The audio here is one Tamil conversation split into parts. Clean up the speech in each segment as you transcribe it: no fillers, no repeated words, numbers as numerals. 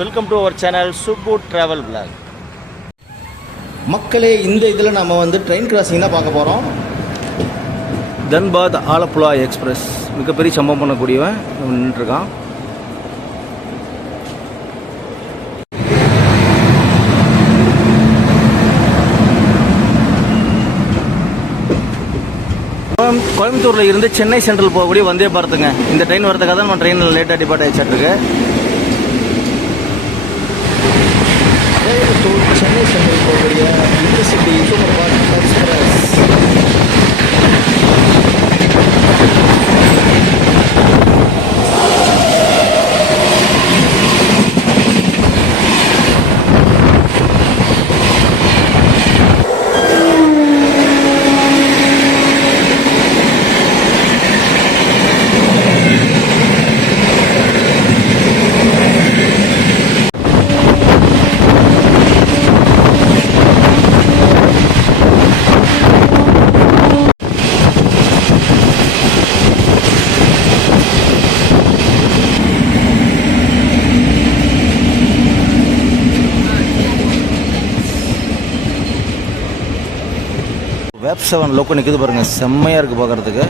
Welcome to our channel Subbu travel blog. மக்களே, இந்த இதில் நம்ம ட்ரெயின் கிராசிங் தான் பார்க்க போகிறோம். தன்பாத் ஆலப்புழா எக்ஸ்பிரஸ் மிகப்பெரிய சம்பவம் பண்ணக்கூடியவன் நின்றுருக்கான். கோயம்புத்தூரில் இருந்து சென்னை சென்ட்ரல் போகக்கூடிய வந்தே பாரத்துங்க. இந்த ட்ரெயின் வரதுக்காக தான் நம்ம ட்ரெயினில் லேட்டாக டிபார்ட் ஆகிச்சிட்ருக்கு. சென்னை சென்ட்ரல் போகக்கூடிய intercity super fast express. Vape 7 local நிற்குது பாருங்கள், செம்மையாக இருக்குது பார்க்குறதுக்கு.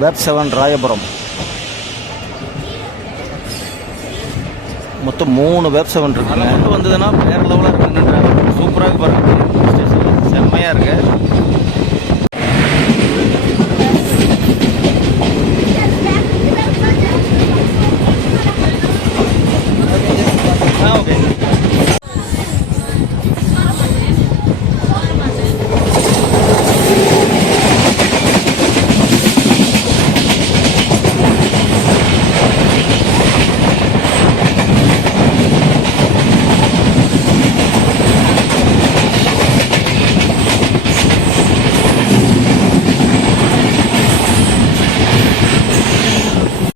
வேப் 7 ராயபுரம். மொத்தம் 3 வேப் 7 இருக்குங்க. மட்டும் வந்ததுன்னா வேறு லெவலாக இருக்குங்க. சூப்பராக இருக்கு பாருங்கள், ஸ்டேஷன் செம்மையாக இருக்குது. ஓகே.